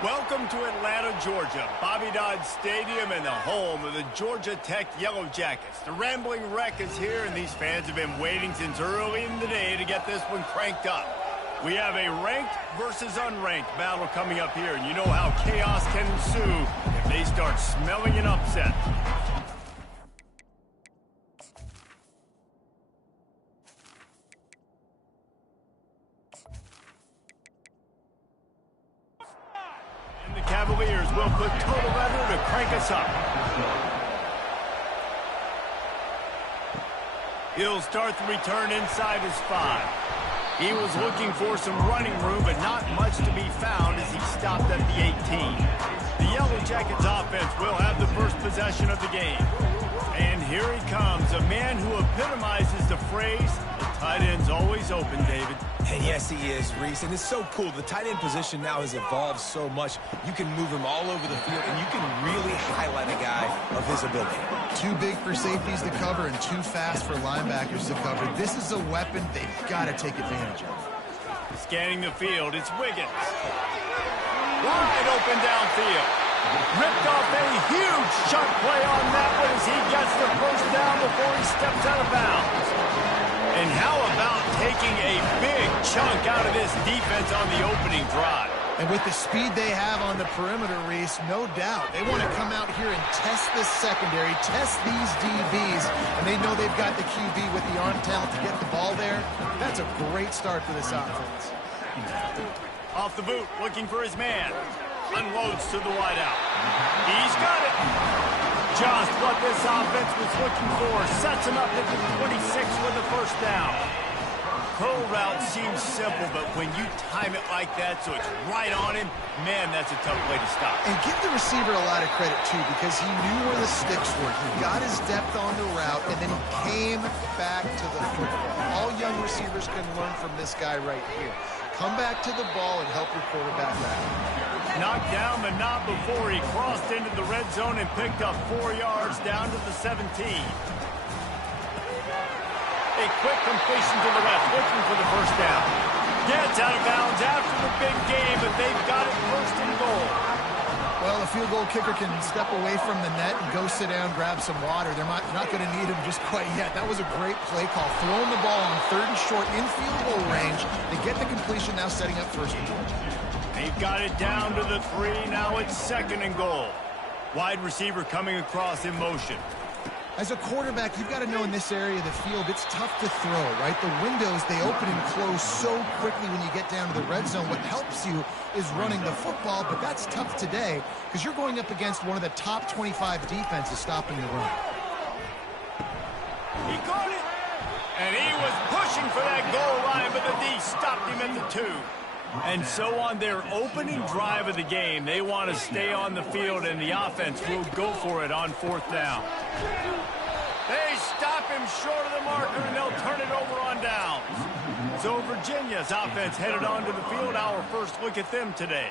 Welcome to Atlanta, Georgia, Bobby Dodd Stadium and the home of the Georgia Tech Yellow Jackets. The Rambling Wreck is here, and these fans have been waiting since early in the day to get this one cranked up. We have a ranked versus unranked battle coming up here, and you know how chaos can ensue if they start smelling an upset. The Cavaliers will put total leather to crank us up. He'll start the return inside his 5. He was looking for some running room, but not much to be found as he stopped at the 18. The Yellow Jackets offense will have the first possession of the game. And here he comes, a man who epitomizes the phrase, the tight end's always open, David. And yes, he is, Reese. And it's so cool. The tight end position now has evolved so much. You can move him all over the field, and you can really highlight a guy of his ability. Too big for safeties to cover and too fast for linebackers to cover. This is a weapon they've got to take advantage of. Scanning the field, it's Wiggins. Wide open downfield. Ripped off a huge chunk play on that one as he gets the first down before he steps out of bounds. And how about taking a big chunk out of this defense on the opening drive? And with the speed they have on the perimeter, Reese, no doubt, they want to come out here and test this secondary, test these DBs, and they know they've got the QB with the arm talent to get the ball there. That's a great start for this offense. Off the boot, looking for his man. Unloads to the wideout. He's got it. Just what this offense was looking for. Sets him up at the 26 with the first down. Curl route seems simple, but when you time it like that so it's right on him, man, that's a tough way to stop. And give the receiver a lot of credit, too, because he knew where the sticks were. He got his depth on the route, and then he came back to the football. All young receivers can learn from this guy right here. Come back to the ball and help your quarterback out. Knocked down, but not before he crossed into the red zone and picked up 4 yards down to the 17. A quick completion to the left, looking for the first down. Gets out of bounds after the big game, but they've got it first and goal. Well, a field goal kicker can step away from the net and go sit down, grab some water. They're not going to need him just quite yet. That was a great play call. Throwing the ball on 3rd and short in field goal range. They get the completion, now setting up first and goal. They've got it down to the 3. Now it's 2nd and goal. Wide receiver coming across in motion. As a quarterback, you've got to know in this area of the field, it's tough to throw, right? The windows, they open and close so quickly when you get down to the red zone. What helps you is running the football, but that's tough today because you're going up against one of the top 25 defenses stopping the run. He caught it, and he was pushing for that goal line, but the D stopped him at the 2. And so on their opening drive of the game, they want to stay on the field, and the offense will go for it on 4th down. They stop him short of the marker, and they'll turn it over on downs. So Virginia's offense headed onto the field. Our first look at them today.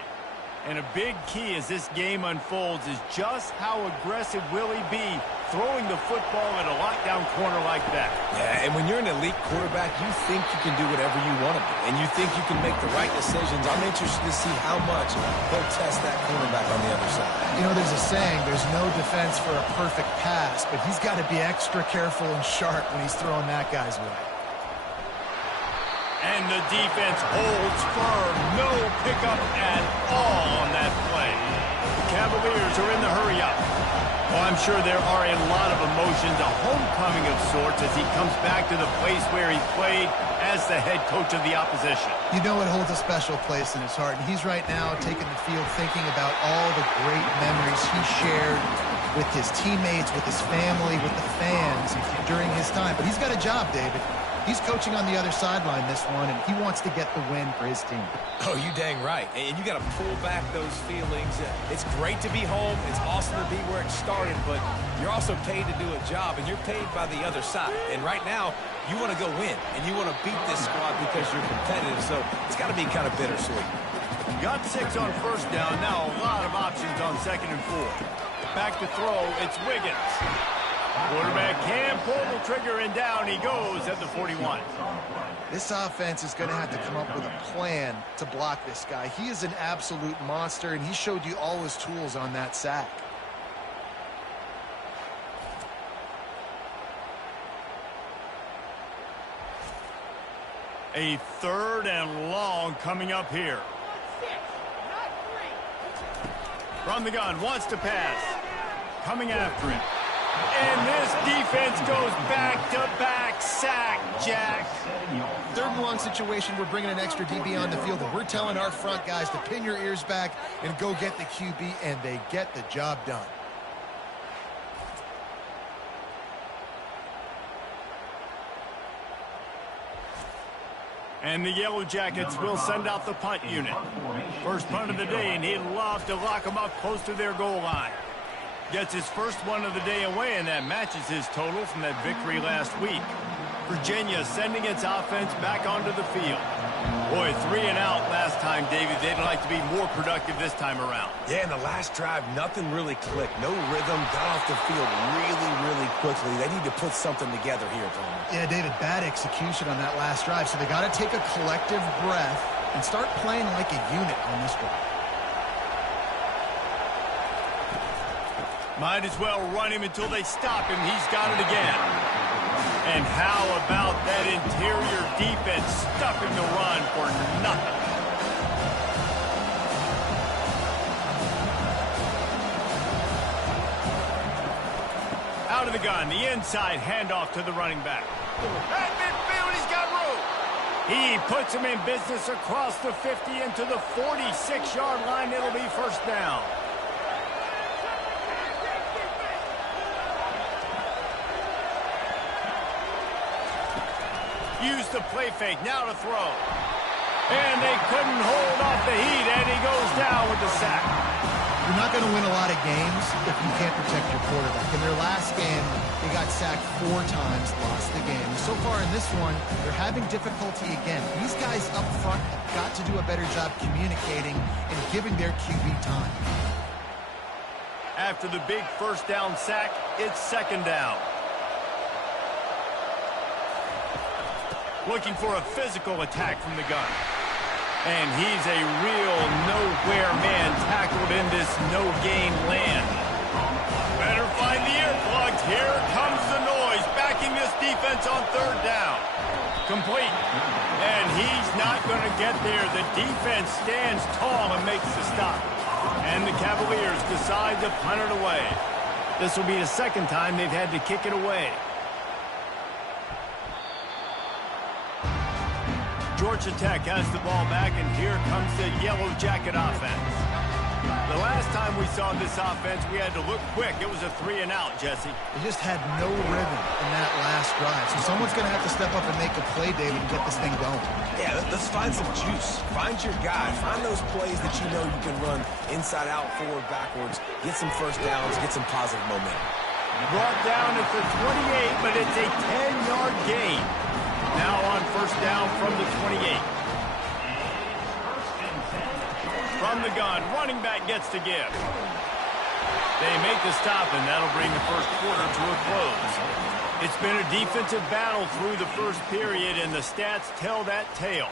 And a big key as this game unfolds is just how aggressive will he be throwing the football at a lockdown corner like that. Yeah, and when you're an elite quarterback, you think you can do whatever you want to do, and you think you can make the right decisions. I'm interested to see how much he'll test that cornerback on the other side. You know, there's a saying, there's no defense for a perfect pass, but he's got to be extra careful and sharp when he's throwing that guy's way. And the defense holds firm. No pickup at all on that play. The Cavaliers are in the hurry-up. Well, I'm sure there are a lot of emotions, a homecoming of sorts as he comes back to the place where he played as the head coach of the opposition. You know it holds a special place in his heart, and he's right now taking the field thinking about all the great memories he shared with his teammates, with his family, with the fans during his time. But he's got a job, David. He's coaching on the other sideline this one, and he wants to get the win for his team. Oh, you dang right. And you got to pull back those feelings. It's great to be home. It's awesome to be where it started, but you're also paid to do a job, and you're paid by the other side. And right now, you want to go win, and you want to beat this squad because you're competitive, so it's got to be kind of bittersweet. Got 6 on 1st down. Now a lot of options on 2nd and 4. Back to throw. It's Wiggins. Quarterback can pull the trigger, and down he goes at the 41. This offense is going to have to come up with a plan to block this guy. He is an absolute monster, and he showed you all his tools on that sack. A 3rd and long coming up here. From the gun, wants to pass. Coming after it. And this defense goes back-to-back sack, Jack. 3rd and long situation, we're bringing an extra DB on the field, and we're telling our front guys to pin your ears back and go get the QB, and they get the job done. And the Yellow Jackets will send out the punt unit. First punt of the day, and he'd love to lock them up close to their goal line. Gets his first one of the day away, and that matches his total from that victory last week. Virginia sending its offense back onto the field. Boy, 3 and out last time, David. They'd like to be more productive this time around. Yeah, in the last drive, nothing really clicked. No rhythm, got off the field really quickly. They need to put something together here, Tony. Yeah, David, bad execution on that last drive, so they got to take a collective breath and start playing like a unit on this one. Might as well run him until they stop him. He's got it again. And how about that interior defense stuffing the run for nothing? Out of the gun, the inside handoff to the running back. At midfield, he's got room. He puts him in business across the 50 into the 46-yard line. It'll be first down. Use the play fake, now to throw. And they couldn't hold off the heat, and he goes down with the sack. You're not going to win a lot of games if you can't protect your quarterback. In their last game, they got sacked 4 times, lost the game. So far in this one, they're having difficulty again. These guys up front have got to do a better job communicating and giving their QB time. After the big first down sack, it's second down. Looking for a physical attack from the gun. And he's a real nowhere man tackled in this no-gain land. Better find the earplugs. Here comes the noise, backing this defense on 3rd down. Complete. And he's not going to get there. The defense stands tall and makes the stop. And the Cavaliers decide to punt it away. This will be the second time they've had to kick it away. Georgia Tech has the ball back, and here comes the Yellow Jacket offense. The last time we saw this offense, we had to look quick. It was a 3 and out, Jesse. They just had no rhythm in that last drive. So someone's going to have to step up and make a play, David, and get this thing going. Yeah, let's find some juice. Find your guy. Find those plays that you know you can run inside out, forward, backwards. Get some first downs. Get some positive momentum. Brought down at the 28, but it's a 10-yard gain. Now on first down from the 28. From the gun, running back gets to give. They make the stop, and that'll bring the first quarter to a close. It's been a defensive battle through the first period, and the stats tell that tale.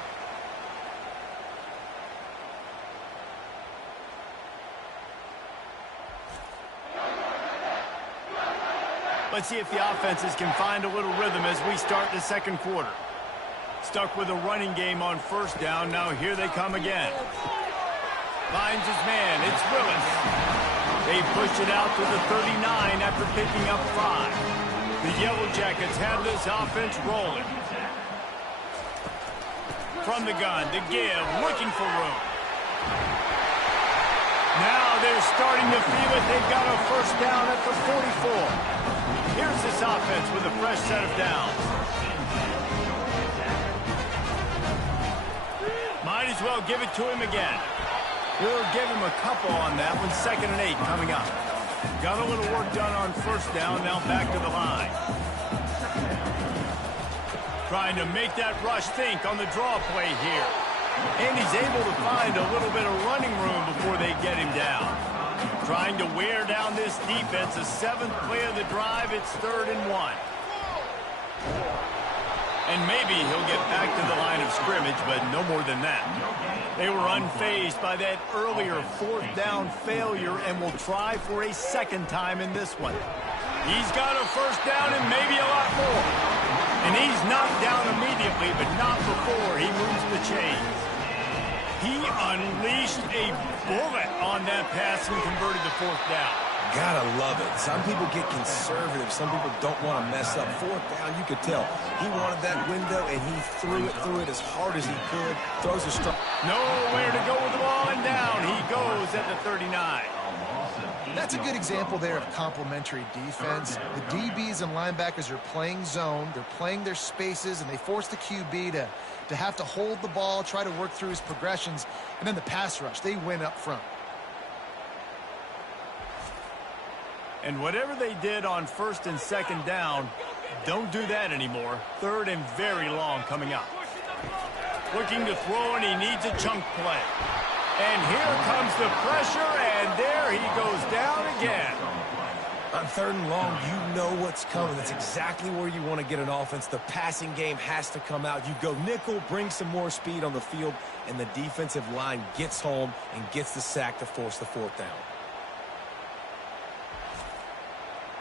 Let's see if the offenses can find a little rhythm as we start the second quarter. Stuck with a running game on first down. Now here they come again. Finds his man. It's Willis. They push it out to the 39 after picking up 5. The Yellow Jackets have this offense rolling. From the gun to give, looking for room. Now they're starting to feel it. They've got a first down at the 44. Here's this offense with a fresh set of downs. Might as well give it to him again. We'll give him a couple on that one. 2nd and 8 coming up. Got a little work done on first down. Now back to the line. Trying to make that rush think on the draw play here. And he's able to find a little bit of running room before they get him down. Trying to wear down this defense. The 7th play of the drive. It's 3rd and 1. And maybe he'll get back to the line of scrimmage, but no more than that. They were unfazed by that earlier 4th down failure and will try for a 2nd time in this one. He's got a 1st down and maybe a lot more. And he's knocked down immediately, but not before he moves the chains. He unleashed a bullet on that pass and converted the 4th down. Gotta love it. Some people get conservative. Some people don't want to mess up. 4th down, you could tell. He wanted that window, and he threw it as hard as he could. Throws a strike. Nowhere to go with the ball, and down he goes at the 39. That's a good example there of complementary defense. The DBs and linebackers are playing zone. They're playing their spaces, and they force the QB to have to hold the ball, try to work through his progressions, and then the pass rush. They win up front. And whatever they did on 1st and 2nd down, don't do that anymore. 3rd and very long coming up. Looking to throw, and he needs a chunk play. And here comes the pressure, and there he goes down again. On 3rd and long, you know what's coming. That's exactly where you want to get an offense. The passing game has to come out. You go nickel, bring some more speed on the field, and the defensive line gets home and gets the sack to force the 4th down.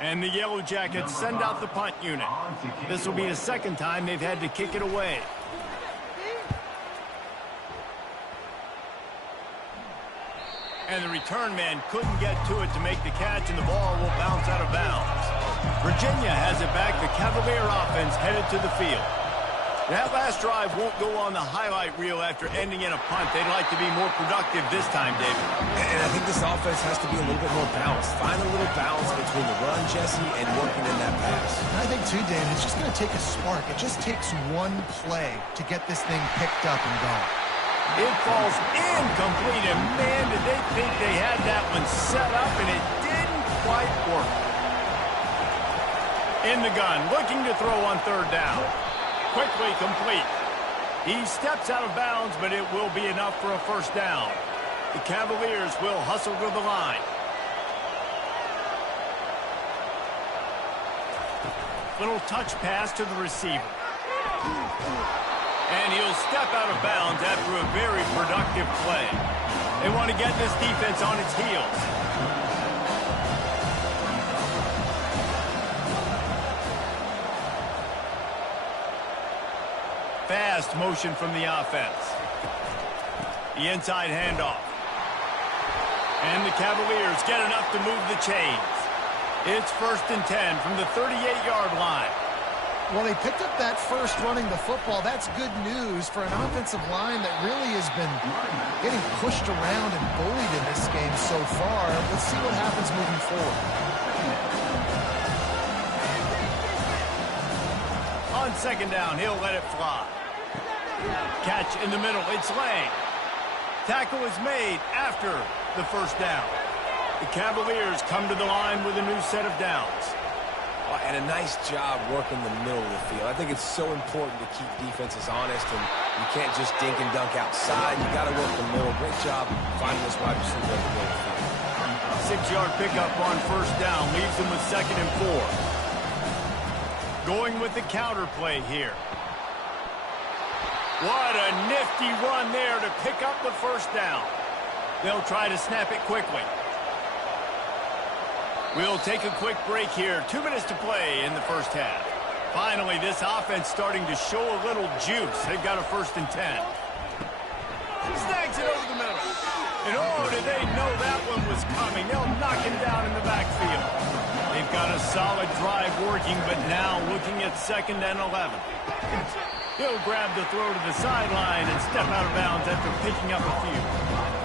And the Yellow Jackets send out the punt unit. This will be the 2nd time they've had to kick it away. And the return man couldn't get to it to make the catch, and the ball will bounce out of bounds. Virginia has it back. The Cavalier offense headed to the field. That last drive won't go on the highlight reel after ending in a punt. They'd like to be more productive this time, David. And I think this offense has to be a little bit more balanced. Find a little balance between the run, Jesse, and working in that pass. And I think, too, David, it's just going to take a spark. It just takes one play to get this thing picked up and going. It falls incomplete, and man, did they think they had that one set up, and it didn't quite work. In the gun, looking to throw on 3rd down. Quickly complete. He steps out of bounds, but it will be enough for a 1st down. The Cavaliers will hustle to the line. Little touch pass to the receiver. And he'll step out of bounds after a very productive play. They want to get this defense on its heels. Fast motion from the offense. The inside handoff. And the Cavaliers get enough to move the chains. It's 1st and 10 from the 38-yard line. Well, they picked up that first running the football. That's good news for an offensive line that really has been getting pushed around and bullied in this game so far. Let's see what happens moving forward. On 2nd down, he'll let it fly. Catch in the middle. It's Lang. Tackle is made after the 1st down. The Cavaliers come to the line with a new set of downs. And a nice job working the middle of the field. I think it's so important to keep defenses honest, and you can't just dink and dunk outside. You got to work the middle. Great job finding this wide receiver in the middle of the field. 6-yard pickup on 1st down leaves them with 2nd and 4. Going with the counter play here. What a nifty run there to pick up the 1st down. They'll try to snap it quickly. We'll take a quick break here. 2 minutes to play in the 1st half. Finally, this offense starting to show a little juice. They've got a 1st and 10. Snags it over the middle. And oh, did they know that one was coming. They'll knock him down in the backfield. They've got a solid drive working, but now looking at 2nd and 11. He'll grab the throw to the sideline and step out of bounds after picking up a few.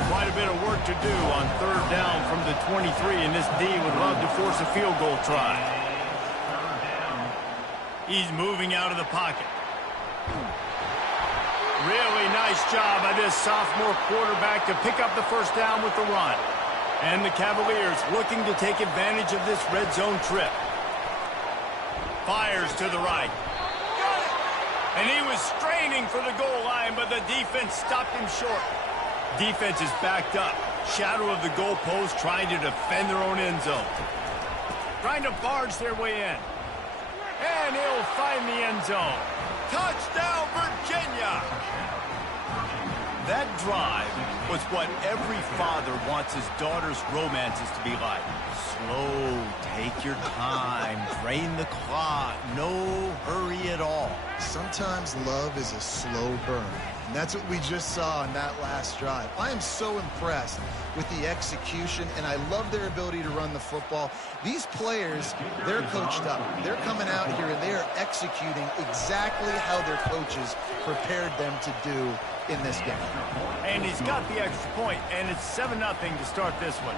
Quite a bit of work to do on 3rd down from the 23, and this D would love to force a field goal try. He's moving out of the pocket. Really nice job by this sophomore quarterback to pick up the 1st down with the run. And the Cavaliers looking to take advantage of this red zone trip. Fires to the right. And he was straining for the goal line, but the defense stopped him short. Defense is backed up. Shadow of the goalpost, trying to defend their own end zone. Trying to barge their way in. And he'll find the end zone. Touchdown, Virginia! That drive was what every father wants his daughter's romances to be like. Slow, take your time, drain the clock, no hurry at all. Sometimes love is a slow burn. And that's what we just saw in that last drive. I am so impressed with the execution, and I love their ability to run the football. These players, they're coached up. They're coming out here, and they are executing exactly how their coaches prepared them to do in this game. And he's got the extra point, and it's 7-0 to start this one.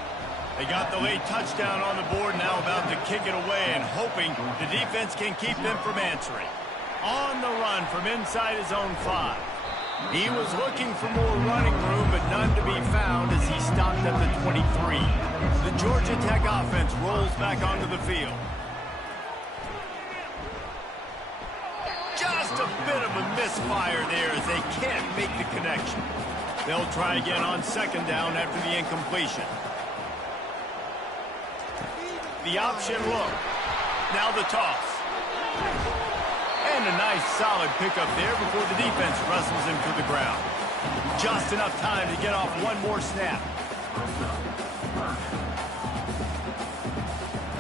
They got the late touchdown on the board, now about to kick it away and hoping the defense can keep them from answering. On the run from inside his own 5. He was looking for more running room, but none to be found as he stopped at the 23. The Georgia Tech offense rolls back onto the field. Just a bit of a misfire there as they can't make the connection. They'll try again on second down after the incompletion. The option look. Now the toss. And a nice solid pickup there before the defense wrestles him to the ground. Just enough time to get off one more snap.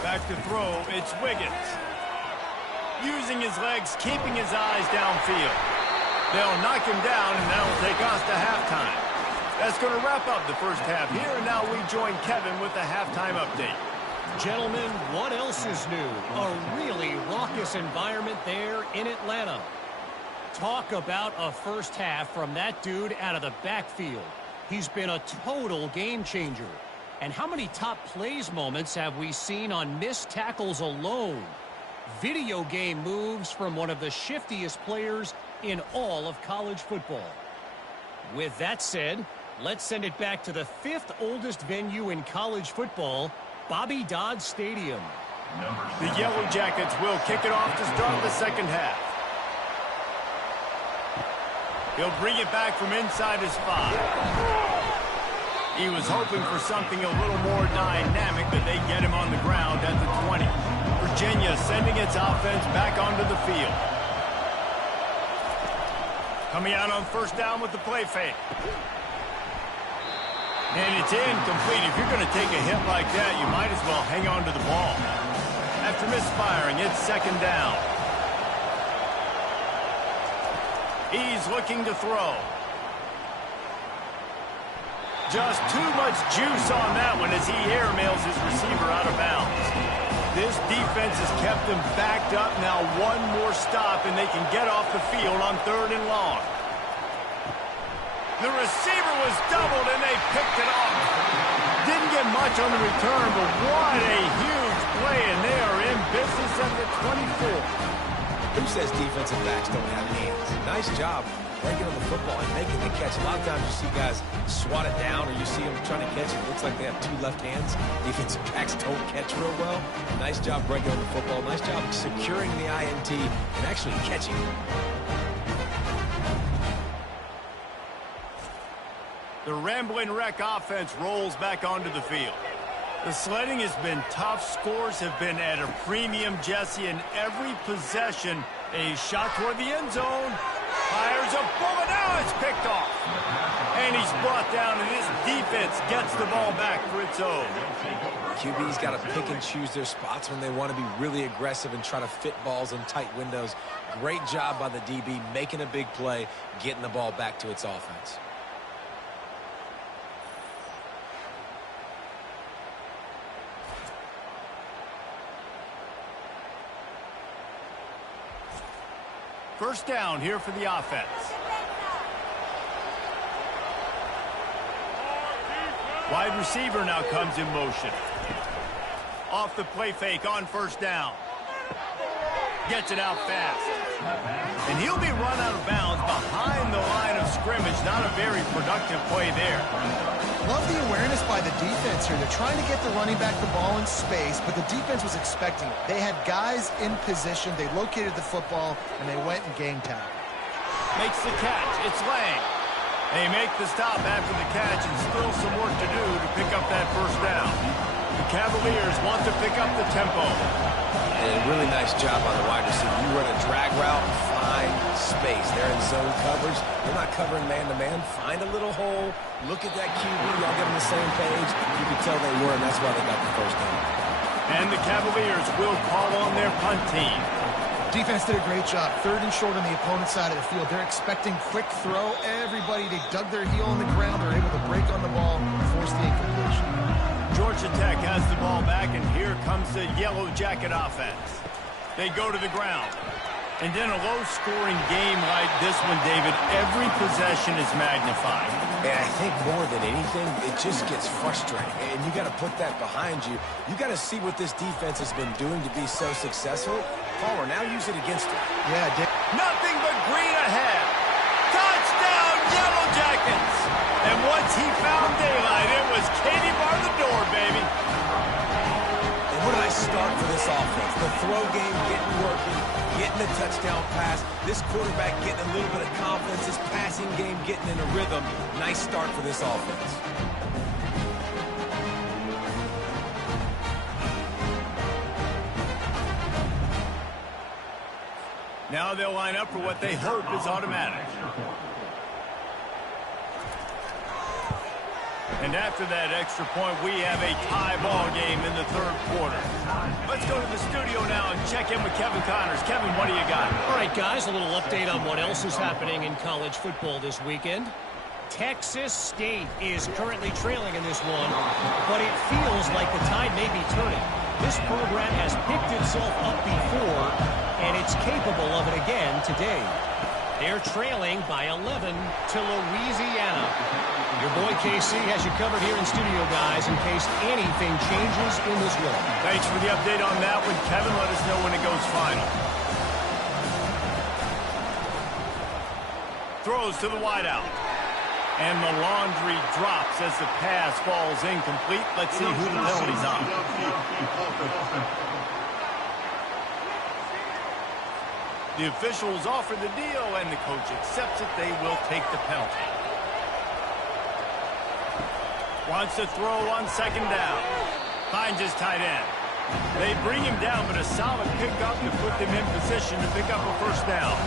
Back to throw, it's Wiggins. Using his legs, keeping his eyes downfield. They'll knock him down, and that'll take us to halftime. That's going to wrap up the first half here, and now we join Kevin with the halftime update. Gentlemen, what else is new? A really raucous environment there in Atlanta. Talk about a first half from that dude out of the backfield. He's been a total game changer. And how many top plays moments have we seen on missed tackles alone? Video game moves from one of the shiftiest players in all of college football. With that said, let's send it back to the 5th oldest venue in college football, Bobby Dodd Stadium. The Yellow Jackets will kick it off to start the second half. He'll bring it back from inside his 5. He was hoping for something a little more dynamic, but they get him on the ground at the 20. Virginia sending its offense back onto the field. Coming out on first down with the play fake. And it's incomplete. If you're going to take a hit like that, you might as well hang on to the ball. After misfiring, it's second down. He's looking to throw. Just too much juice on that one as he airmails his receiver out of bounds. This defense has kept them backed up. Now one more stop, and they can get off the field on 3rd and long. The receiver was doubled, and they picked it off. Didn't get much on the return, but what a huge play, and they are in business at the 24. Who says defensive backs don't have hands? Nice job breaking on the football and making the catch. A lot of times you see guys swat it down, or you see them trying to catch it. It looks like they have 2 left hands. Defensive backs don't catch real well. Nice job breaking on the football. Nice job securing the INT and actually catching it. The Ramblin' Wreck offense rolls back onto the field. The sledding has been tough. Scores have been at a premium, Jesse, in every possession. A shot toward the end zone. Fires a bullet. Now it's picked off. And he's brought down, and this defense gets the ball back for its own. QB's got to pick and choose their spots when they want to be really aggressive and try to fit balls in tight windows. Great job by the DB making a big play, getting the ball back to its offense. First down here for the offense. Wide receiver now comes in motion. Off the play fake on first down. Gets it out fast. And he'll be run out of bounds behind the line of scrimmage. Not a very productive play there. Love the awareness by the defense here. They're trying to get the running back the ball in space, but the defense was expecting it. They had guys in position. They located the football, and they went and game tackle. Makes the catch. It's Lang. They make the stop after the catch and still some work to do to pick up that first down. The Cavaliers want to pick up the tempo. And a really nice job on the wide receiver. You run a drag route, find space. They're in zone coverage. They're not covering man-to-man. Find a little hole. Look at that QB. Y'all get on the same page. You can tell they were, and that's why they got the first down. And the Cavaliers will call on their punt team. Defense did a great job. 3rd and short on the opponent's side of the field. They're expecting quick throw. Everybody, they dug their heel on the ground. They're able to break on the ball and force the incompletion. Georgia Tech has the ball back, and here comes the Yellow Jacket offense. They go to the ground. And in a low-scoring game like this one, David, every possession is magnified. And I think more than anything, it just gets frustrating. And you got to put that behind you. You got to see what this defense has been doing to be so successful. Palmer, now use it against him. Yeah, nothing but green ahead. Touchdown, Yellow Jackets! And once he found daylight, it was Katie bar the door, baby. And what did I start for this offense? The throw game getting working, getting the touchdown pass. This quarterback getting a little bit of confidence. This passing game getting in a rhythm. Nice start for this offense. Now they'll line up for what they hope is automatic. And after that extra point, we have a tie ball game in the 3rd quarter. Let's go to the studio now and check in with Kevin Connors. Kevin, what do you got? All right, guys, a little update on what else is happening in college football this weekend. Texas State is currently trailing in this one, but it feels like the tide may be turning. This program has picked itself up before, and it's capable of it again today. They're trailing by 11 to Louisiana. Your boy KC has you covered here in studio, guys, in case anything changes in this one. Thanks for the update on that one, Kevin. Let us know when it goes final. Throws to the wideout. And the laundry drops as the pass falls incomplete. Let's see who the penalty's on. The officials offer the deal, and the coach accepts it. They will take the penalty. Wants to throw on 2nd down. Finds his tight end. They bring him down, but a solid pickup to put them in position to pick up a first down.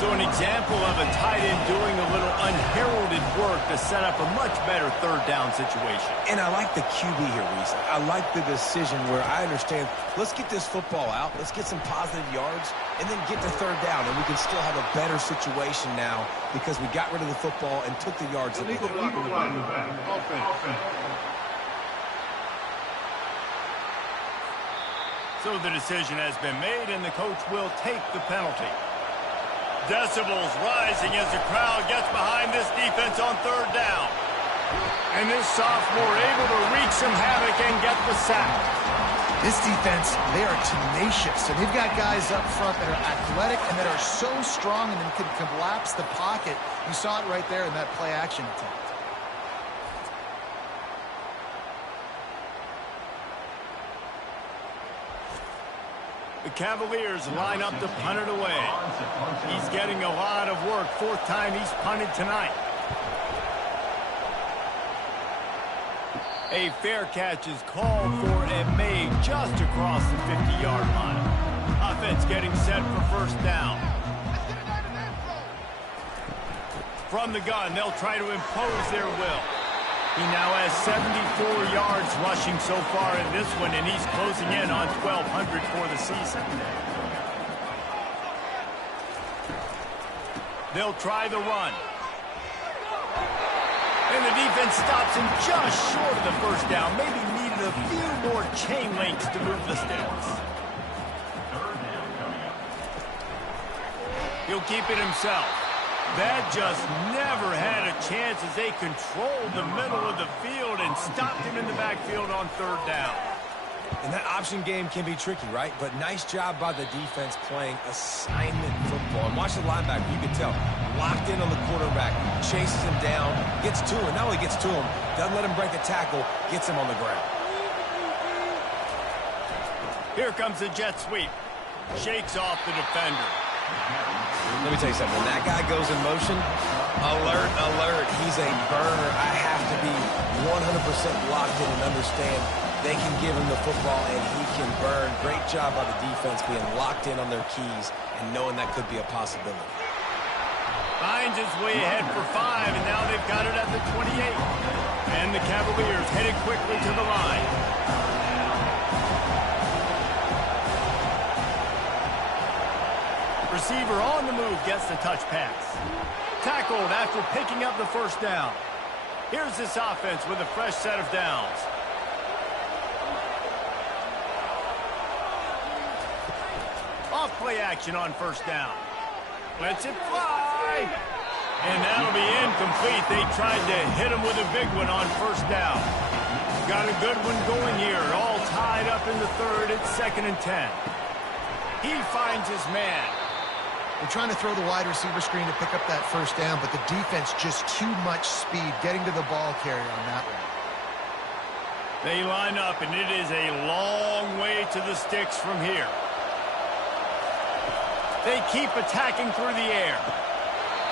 So an example of a tight end doing a little unheralded work to set up a much better 3rd down situation. And I like the QB here, Reese. I like the decision where I understand, let's get this football out, let's get some positive yards, and then get to 3rd down, and we can still have a better situation now because we got rid of the football and took the yards. So the decision has been made, and the coach will take the penalty. Decibels rising as the crowd gets behind this defense on 3rd down. And this sophomore able to wreak some havoc and get the sack. This defense, they are tenacious, and they've got guys up front that are athletic and that are so strong and then can collapse the pocket. You saw it right there in that play-action attempt. The Cavaliers line up to punt it away. He's getting a lot of work. 4th time he's punted tonight. A fair catch is called for and made just across the 50-yard line. Offense getting set for 1st down. From the gun, they'll try to impose their will. He now has 74 yards rushing so far in this one, and he's closing in on 1,200 for the season. They'll try the run. And the defense stops him just short of the 1st down. Maybe needed a few more chain links to move the sticks. He'll keep it himself. That just never had a chance as they controlled the middle of the field and stopped him in the backfield on 3rd down. And that option game can be tricky, right? But nice job by the defense playing assignment football. And watch the linebacker, you can tell. Locked in on the quarterback, chases him down, gets to him. Not only gets to him, doesn't let him break a tackle, gets him on the ground. Here comes the jet sweep. Shakes off the defender. Let me tell you something. When that guy goes in motion, alert, alert. He's a burner. I have to be 100% locked in and understand they can give him the football and he can burn. Great job by the defense being locked in on their keys and knowing that could be a possibility. Finds his way ahead for 5, and now they've got it at the 28. And the Cavaliers headed quickly to the line. Receiver on the move gets the touch pass. Tackled after picking up the first down. Here's this offense with a fresh set of downs. Off play action on first down. Lets it fly. And that'll be incomplete. They tried to hit him with a big one on first down. Got a good one going here. All tied up in the third. It's 2nd and 10. He finds his man. They're trying to throw the wide receiver screen to pick up that first down, but the defense just too much speed getting to the ball carrier on that one. They line up, and it is a long way to the sticks from here. They keep attacking through the air.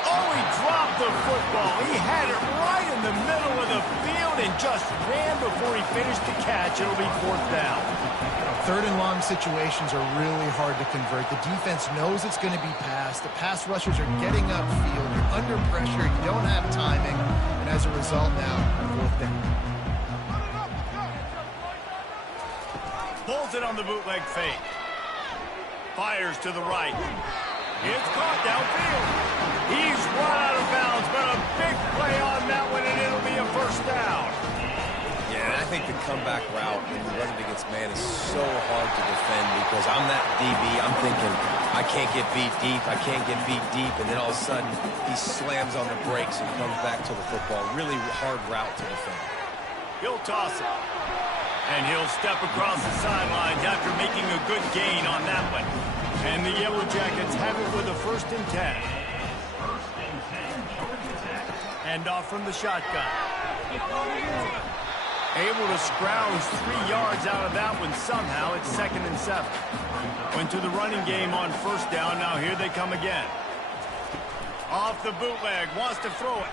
Oh, he dropped the football. He had it right in the middle of the field and just ran before he finished the catch. It'll be 4th down. 3rd and long situations are really hard to convert. The defense knows it's going to be passed. The pass rushers are getting upfield. You're under pressure. You don't have timing. And as a result now, 4th down. Pulls it on the bootleg fake. Fires to the right. It's caught downfield. He's run out of bounds, but a big play on that one, and it'll be a first down. Yeah, and I think the comeback route when you run it against man is so hard to defend because I'm that DB. I'm thinking, I can't get beat deep. I can't get beat deep. And then all of a sudden, he slams on the brakes and comes back to the football. Really hard route to defend. He'll toss it. And he'll step across the sidelines after making a good gain on that one. And the Yellow Jackets have it with a 1st and 10. And off from the shotgun. Able to scrounge 3 yards out of that one somehow. It's 2nd and 7. Went to the running game on first down. Now here they come again. Off the bootleg. Wants to throw it.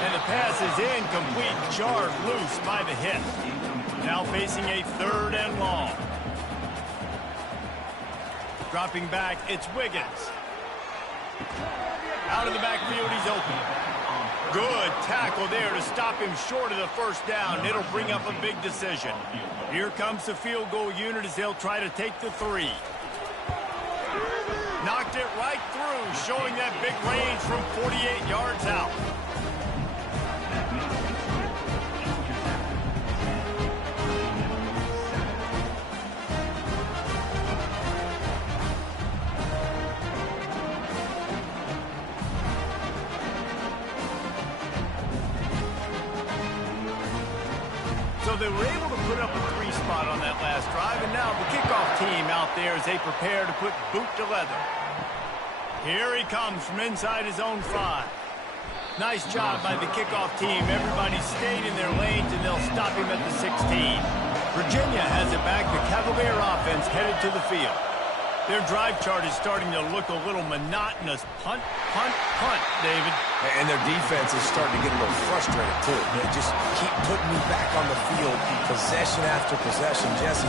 And the pass is incomplete. Jarred loose by the hit. Now facing a 3rd and long. Dropping back, it's Wiggins. Out of the backfield, he's open. Good tackle there to stop him short of the first down. It'll bring up a big decision. Here comes the field goal unit as they'll try to take the 3. Knocked it right through, showing that big range from 48 yards out. So they were able to put up a 3 spot on that last drive, and now the kickoff team out there as they prepare to put boot to leather. Here he comes from inside his own 5. Nice job by the kickoff team. Everybody stayed in their lanes, and they'll stop him at the 16. Virginia has it back. The Cavalier offense headed to the field. Their drive chart is starting to look a little monotonous. Punt, punt, punt, David. And their defense is starting to get a little frustrated, too. They just keep putting me back on the field, possession after possession. Jesse,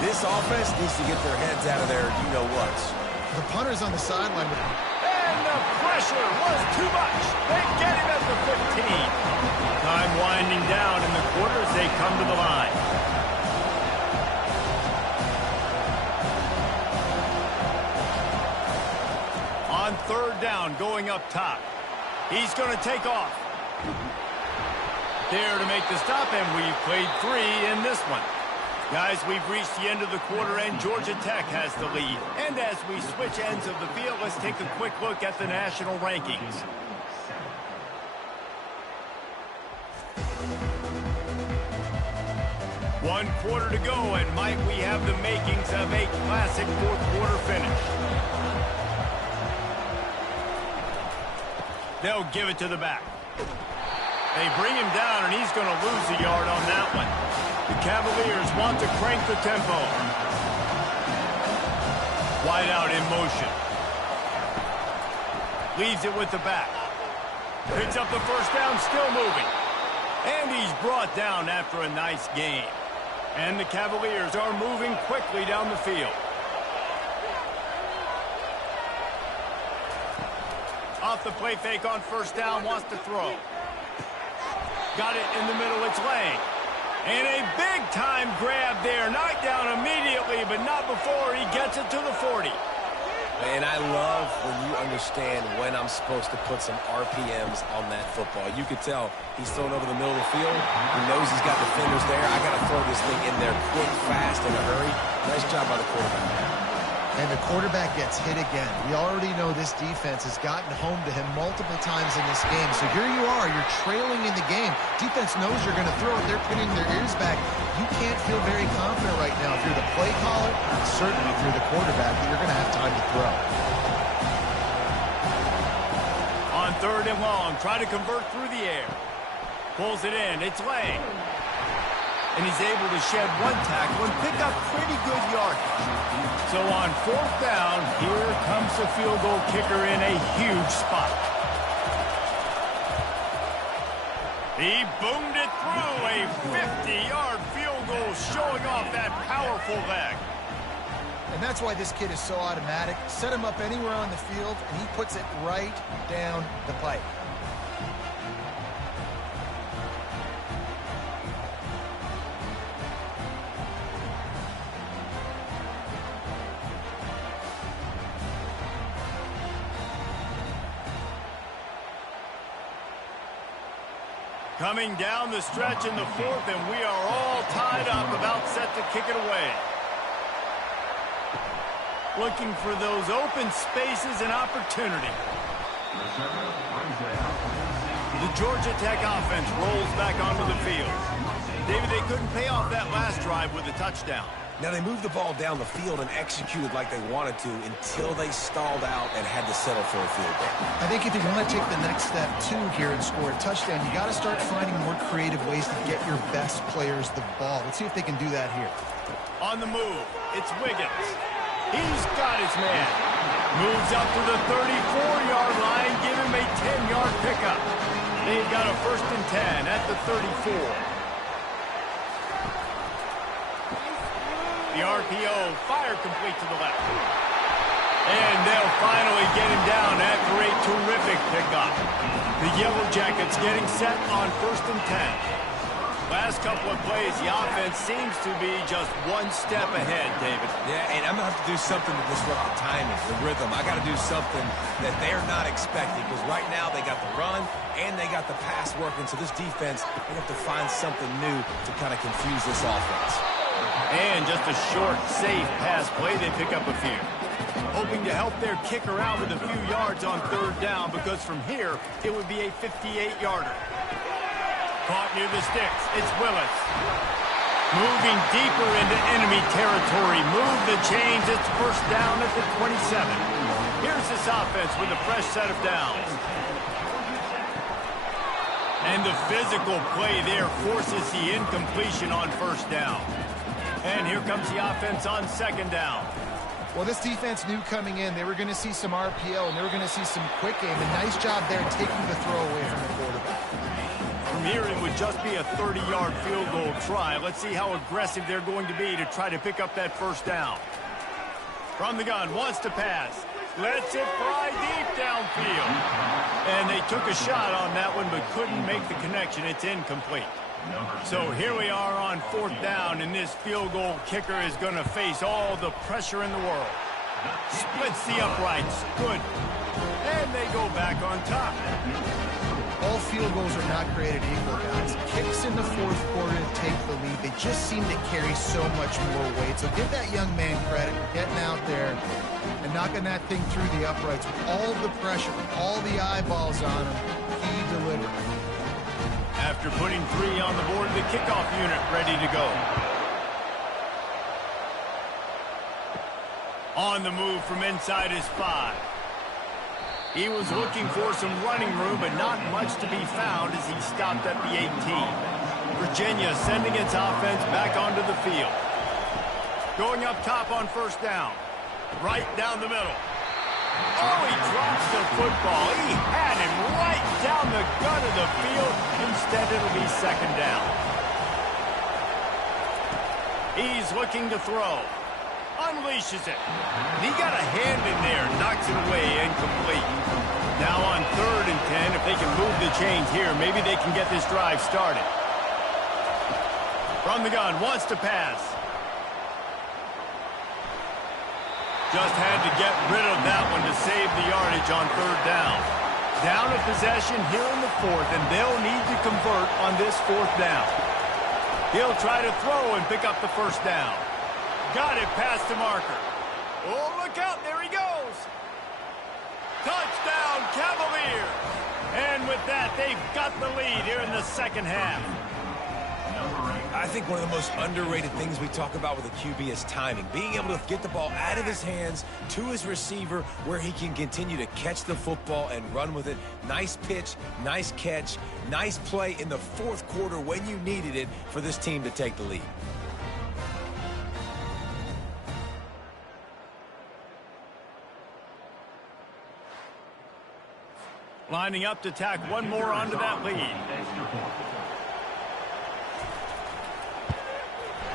this offense needs to get their heads out of their you-know-whats. The punter's on the sideline. And the pressure was too much. They get him at the 15. Time winding down in the quarter as they come to the line. On 3rd down, going up top. He's going to take off. There to make the stop, and we've played 3 in this one. Guys, we've reached the end of the quarter, and Georgia Tech has the lead. And as we switch ends of the field, let's take a quick look at the national rankings. One quarter to go, and might we have the makings of a classic 4th quarter finish. They'll give it to the back. They bring him down, and he's going to lose a yard on that one. The Cavaliers want to crank the tempo. Wide out in motion. Leaves it with the back. Picks up the first down, still moving. And he's brought down after a nice gain. And the Cavaliers are moving quickly down the field. Off the play fake on first down, wants to throw. Got it in the middle, it's Lang. And a big-time grab there. Knocked down immediately, but not before he gets it to the 40. And I love when you understand when I'm supposed to put some RPMs on that football. You could tell he's thrown over the middle of the field. He knows he's got defenders there. I got to throw this thing in there quick, fast, in a hurry. Nice job by the quarterback. And the quarterback gets hit again. We already know this defense has gotten home to him multiple times in this game. So here you are, you're trailing in the game. Defense knows you're going to throw it. They're pinning their ears back. You can't feel very confident right now if you're the play caller, and certainly if you're the quarterback, that you're going to have time to throw. On third and long, try to convert through the air. Pulls it in, it's Lang. And he's able to shed one tackle and pick up pretty good yardage. So on fourth down, here comes the field goal kicker in a huge spot. He boomed it through, a 50-yard field goal showing off that powerful leg. And that's why this kid is so automatic. Set him up anywhere on the field, and he puts it right down the pipe. Coming down the stretch in the fourth, and we are all tied up, about set to kick it away. Looking for those open spaces and opportunity. The Georgia Tech offense rolls back onto the field. David, they couldn't pay off that last drive with a touchdown. Now, they moved the ball down the field and executed like they wanted to until they stalled out and had to settle for a field goal. I think if you want to take the next step, too, here and score a touchdown, you got to start finding more creative ways to get your best players the ball. Let's see if they can do that here. On the move, it's Wiggins. He's got his man. Moves up to the 34-yard line, give him a 10-yard pickup. They've got a 1st and 10 at the 34. The RPO, fire complete to the left. And they'll finally get him down after a terrific pickup. The Yellow Jackets getting set on 1st and 10. Last couple of plays, the offense seems to be just one step ahead, David. Yeah, and I'm going to have to do something to disrupt the timing, the rhythm. I got to do something that they're not expecting, because right now they got the run and they got the pass working. So this defense, they have to find something new to kind of confuse this offense. And just a short, safe pass play, they pick up a few. Hoping to help their kicker out with a few yards on third down, because from here, it would be a 58-yarder. Caught near the sticks, it's Willis. Moving deeper into enemy territory, move the chains, it's first down at the 27. Here's this offense with a fresh set of downs. And the physical play there forces the incompletion on first down. And here comes the offense on 2nd down. Well, this defense knew coming in they were going to see some RPO and they were going to see some quick game. A nice job there taking the throw away from the quarterback. From here, it would just be a 30-yard field goal try. Let's see how aggressive they're going to be to try to pick up that first down. From the gun, wants to pass. Lets it fly deep downfield. And they took a shot on that one but couldn't make the connection. It's incomplete. So here we are on 4th down, and this field goal kicker is going to face all the pressure in the world. Splits the uprights. Good. And they go back on top. All field goals are not created equal, guys. Kicks in the 4th quarter to take the lead. They just seem to carry so much more weight. So give that young man credit for getting out there and knocking that thing through the uprights with all the pressure, all the eyeballs on him. He delivered. After putting 3 on the board, the kickoff unit ready to go. On the move from inside his 5. He was looking for some running room, but not much to be found as he stopped at the 18. Virginia sending its offense back onto the field. Going up top on first down. Right down the middle. Oh, he drops the football. He had him right down the gut of the field. Instead, it'll be second down. He's looking to throw. Unleashes it. He got a hand in there. Knocks it away. Incomplete. Now on 3rd and 10, if they can move the chains here, maybe they can get this drive started. From the gun, wants to pass. Just had to get rid of that one to save the yardage on 3rd down. Down a possession here in the 4th, and they'll need to convert on this 4th down. He'll try to throw and pick up the 1st down. Got it past the marker. Oh, look out, there he goes. Touchdown, Cavaliers. And with that, they've got the lead here in the 2nd half. I think one of the most underrated things we talk about with a QB is timing. Being able to get the ball out of his hands to his receiver where he can continue to catch the football and run with it. Nice pitch, nice catch, nice play in the 4th quarter when you needed it for this team to take the lead. Lining up to tack one more onto that lead.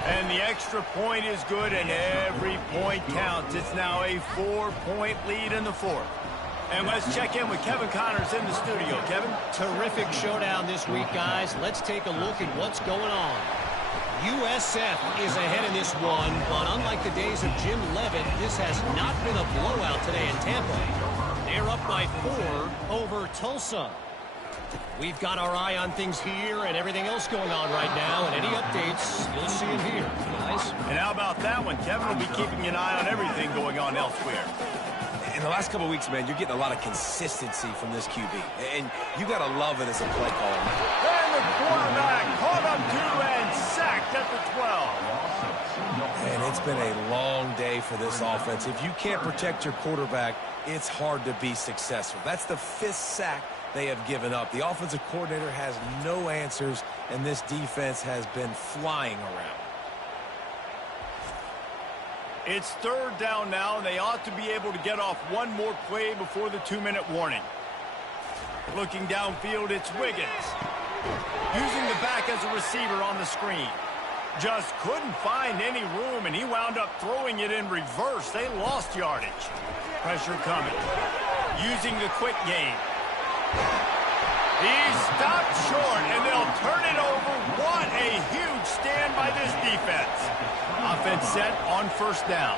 And the extra point is good, and every point counts. It's now a 4-point lead in the 4th. And let's check in with Kevin Connors in the studio. Kevin? Terrific showdown this week, guys. Let's take a look at what's going on. USF is ahead in this one, but unlike the days of Jim Leavitt, this has not been a blowout today in Tampa. They're up by 4 over Tulsa. We've got our eye on things here and everything else going on right now, and any updates, you'll see them here, guys. And how about that one? Kevin will be keeping an eye on everything going on elsewhere. In the last couple of weeks, man, you're getting a lot of consistency from this QB. And you got to love it as a play caller. And the quarterback caught up to and sacked at the 12. And it's been a long day for this offense. If you can't protect your quarterback, it's hard to be successful. That's the 5th sack they have given up. The offensive coordinator has no answers, and this defense has been flying around. It's 3rd down now, and they ought to be able to get off one more play before the 2-minute warning. Looking downfield, it's Wiggins. Using the back as a receiver on the screen. Just couldn't find any room, and he wound up throwing it in reverse. They lost yardage. Pressure coming. Using the quick game. He's stopped short, and they'll turn it over. What a huge stand by this defense. Offense set on 1st down.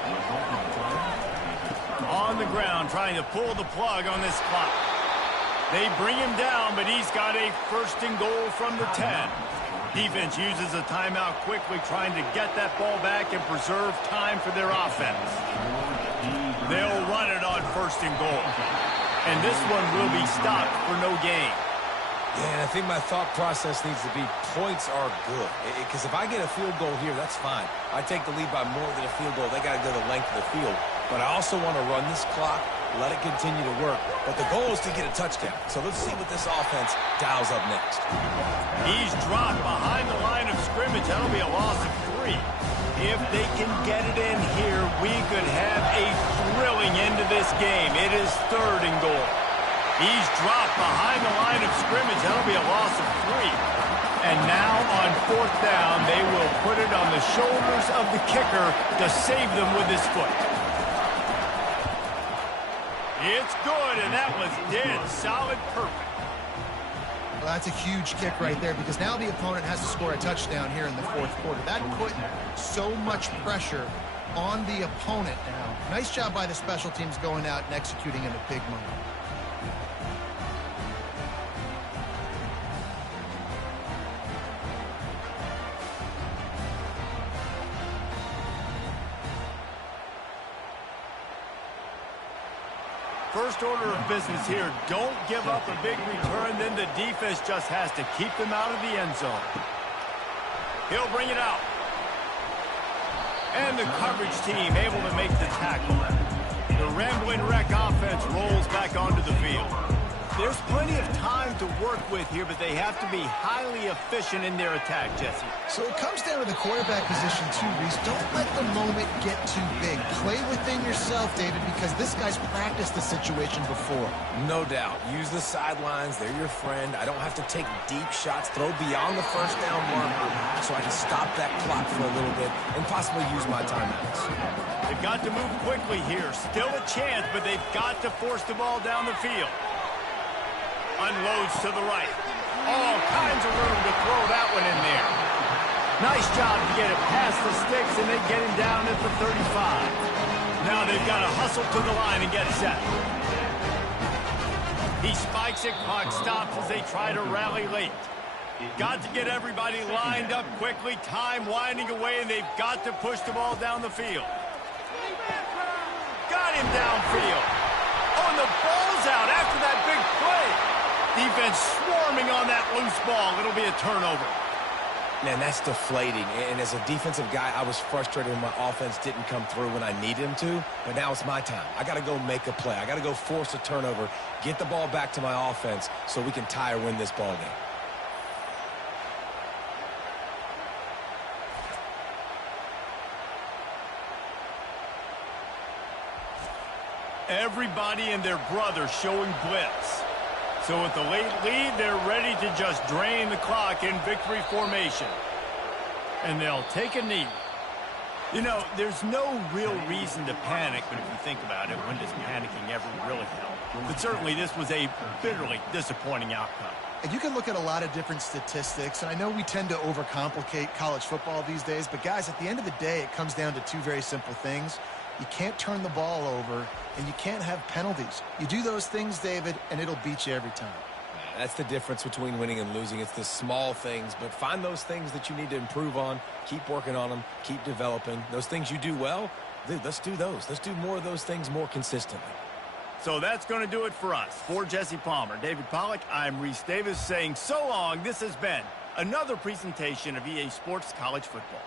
On the ground, trying to pull the plug on this clock. They bring him down, but he's got a 1st and goal from the 10. Defense uses a timeout quickly, trying to get that ball back and preserve time for their offense. They'll run it on 1st and goal. And this one will be stopped for no gain. Yeah, and I think my thought process needs to be points are good. Because if I get a field goal here, that's fine. I take the lead by more than a field goal. They got to go the length of the field. But I also want to run this clock, let it continue to work. But the goal is to get a touchdown. So let's see what this offense dials up next. He's dropped behind the line of scrimmage. That'll be a loss of 3. If they can get it in here, we could have a thrilling end to this game. It is 3rd and goal. He's dropped behind the line of scrimmage. That'll be a loss of 3. And now on 4th down, they will put it on the shoulders of the kicker to save them with his foot. It's good, and that was dead solid perfect. Well, that's a huge kick right there, because now the opponent has to score a touchdown here in the 4th quarter. That put so much pressure on the opponent now. Nice job by the special teams going out and executing in a big moment. First order of business here, don't give up a big return, then the defense just has to keep them out of the end zone. He'll bring it out. And the coverage team able to make the tackle. The Rambling Wreck offense rolls back onto the field. There's plenty of time to work with here, but they have to be highly efficient in their attack, Jesse. So it comes down to the quarterback position too, Reese. Don't let the moment get too big. Play within your yourself, David, because this guy's practiced the situation before. No doubt. Use the sidelines. They're your friend. I don't have to take deep shots, throw beyond the first down marker, so I can stop that clock for a little bit and possibly use my timeouts. They've got to move quickly here. Still a chance, but they've got to force the ball down the field. Unloads to the right. All kinds of room to throw that one in there. Nice job to get it past the sticks, and they get him down at the 35. Now they've got to hustle to the line and get set. He spikes it, clock stops as they try to rally late. Got to get everybody lined up quickly, time winding away, and they've got to push the ball down the field. Got him downfield. Oh, and the ball's out after that big play. Defense swarming on that loose ball. It'll be a turnover. Man, that's deflating. And as a defensive guy, I was frustrated when my offense didn't come through when I needed him to. But now it's my time. I got to go make a play. I got to go force a turnover, get the ball back to my offense so we can tie or win this ball game. Everybody and their brother showing blitz. So with the late lead, they're ready to just drain the clock in victory formation. And they'll take a knee. You know, there's no real reason to panic, but if you think about it, when does panicking ever really help? But certainly this was a bitterly disappointing outcome. And you can look at a lot of different statistics, and I know we tend to overcomplicate college football these days, but guys, at the end of the day, it comes down to two very simple things. You can't turn the ball over, and you can't have penalties. You do those things, David, and it'll beat you every time. That's the difference between winning and losing. It's the small things, but find those things that you need to improve on. Keep working on them. Keep developing. Those things you do well, dude, let's do those. Let's do more of those things more consistently. So that's going to do it for us. For Jesse Palmer, David Pollack, I'm Reese Davis saying so long. This has been another presentation of EA Sports College Football.